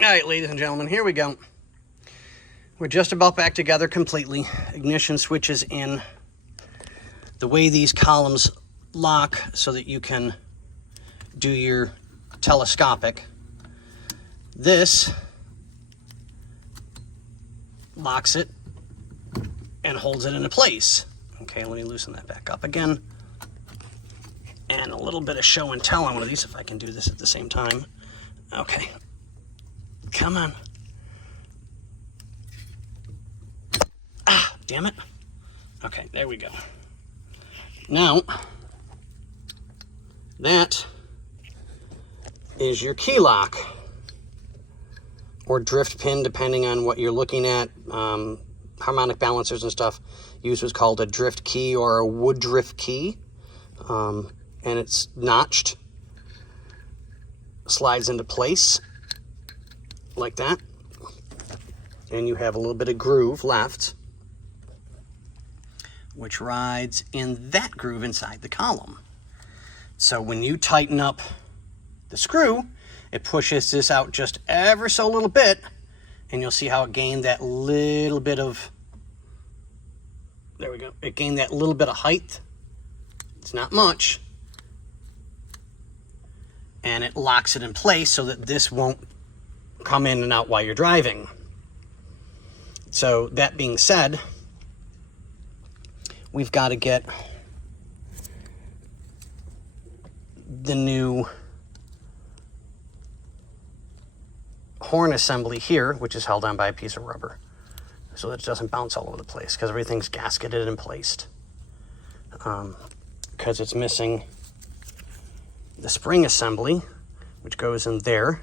All right, ladies and gentlemen, here we go. We're just about back together completely. Ignition switches in. The way these columns lock so that you can do your telescopic. This locks it and holds it into place. Okay, let me loosen that back up again. And a little bit of show and tell on one of these if I can do this at the same time. Okay. Come on. Ah, damn it. Okay, there we go. Now, that is your key lock or drift pin, depending on what you're looking at. Harmonic balancers and stuff use what's called a drift key or a wood drift key. And it's notched, slides into place like that, and you have a little bit of groove left, which rides in that groove inside the column. So when you tighten up the screw, it pushes this out just ever so little bit, and you'll see how it gained that little bit of, there we go, it gained that little bit of height. It's not much, and it locks it in place so that this won't come in and out while you're driving. So that being said, we've got to get the new horn assembly here, which is held on by a piece of rubber, so that it doesn't bounce all over the place, because everything's gasketed and placed. Because it's missing the spring assembly, which goes in there,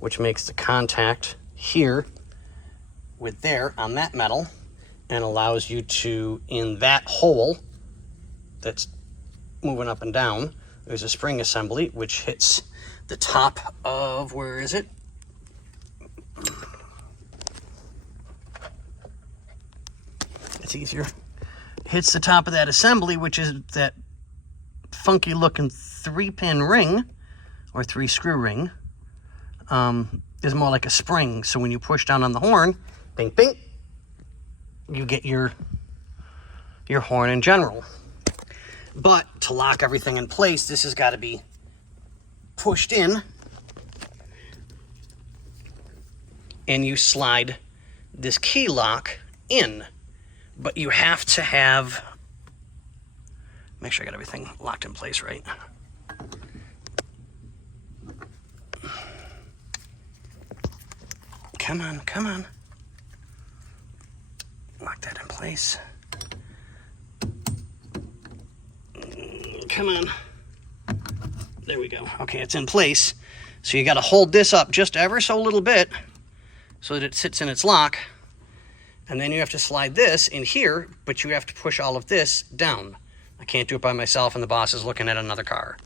which makes the contact here with there on that metal and allows you to, in that hole that's moving up and down, there's a spring assembly which hits the top of, where is it? It's easier. Hits the top of that assembly, which is that funky looking 3-pin ring or 3-screw ring. Is more like a spring, so when you push down on the horn, bing, bing, you get your horn in general. But to lock everything in place, this has got to be pushed in, and you slide this key lock in. But you have to have, make sure I got everything locked in place right. Come on, come on. Lock that in place. Come on. There we go. Okay, it's in place. So you got to hold this up just ever so little bit so that it sits in its lock. And then you have to slide this in here, but you have to push all of this down. I can't do it by myself, and the boss is looking at another car.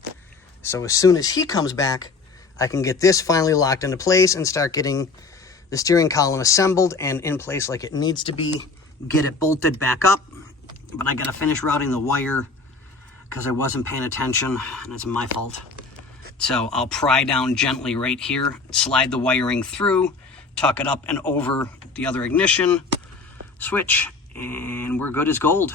So as soon as he comes back, I can get this finally locked into place and start getting the steering column assembled and in place like it needs to be, get it bolted back up. But I gotta finish routing the wire because I wasn't paying attention, and it's my fault. So I'll pry down gently right here, slide the wiring through, tuck it up and over the other ignition switch, and we're good as gold.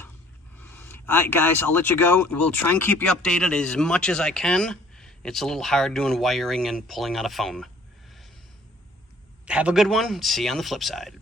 All right, guys, I'll let you go. We'll try and keep you updated as much as I can. It's a little hard doing wiring and pulling out a phone. Have a good one. See you on the flip side.